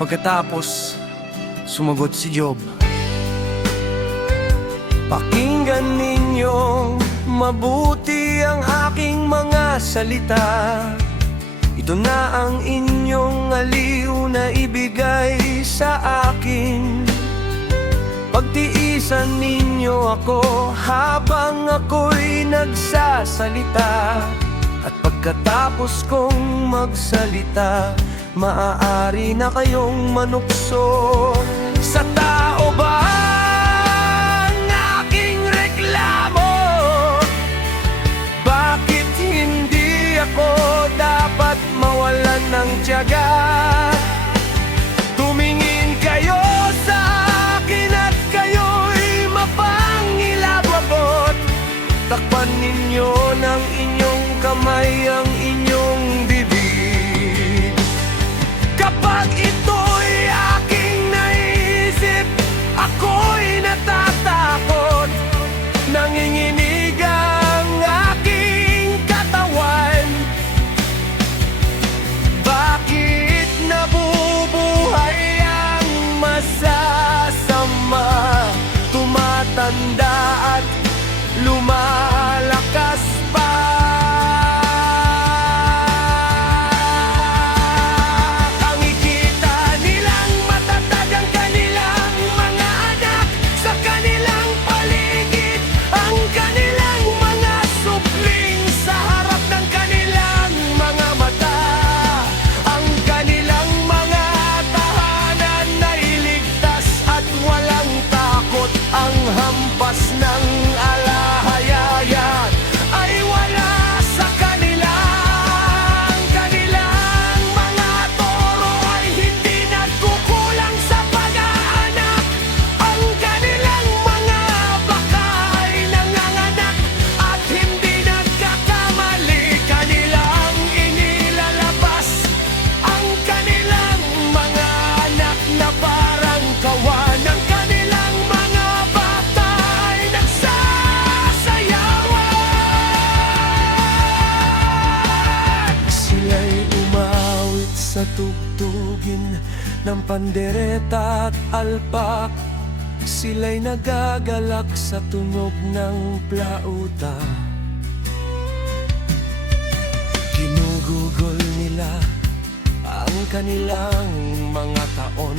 Pagkatapos, sumagot si Job. Pakinggan ninyong mabuti ang aking mga salita. Ito na ang inyong aliw na ibigay sa akin. Pagtiisan ninyo ako habang ako'y nagsasalita. At pagkatapos kong magsalita, maaari na kayong manukso. Sa tao ba ang aking reklamo? Bakit hindi ako dapat mawalan ng tiyaga? Tumingin kayo sa akin at kayo'y mapangilabot. Takpan ninyo ng inyong kamay ang inyong bibig. Kapag ito'y aking naisip, ako'y natatakot. Nanginginig ang aking katawan. Bakit nabubuhay ang masasama? Tumatanda at lumalakas pa. Ang ikita nilang matatag ang kanilang mga anak sa kanilang paligid. Ang kanilang mga supling sa harap ng kanilang mga mata. Ang kanilang mga tahanan na iligtas at walang takot. Ang hampas ng alahayayan ay wala sa kanila. Ang kanilang mga toro ay hindi nagkukulang sa pag-aanak. Ang kanilang mga baka ay nanganganak at hindi nagkakamali. Kanilang inilalabas ang kanilang mga anak na parang kawan. Ang kanilang mga bata ay nagsasayawan. Sila'y umawit sa tugtugin ng pandereta at alpak. Sila'y nagagalak sa tunog ng plauta. Ginugugol nila ang kanilang mga taon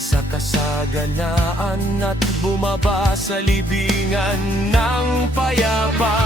sa kasaganaan at bumaba sa libingan ng payapa.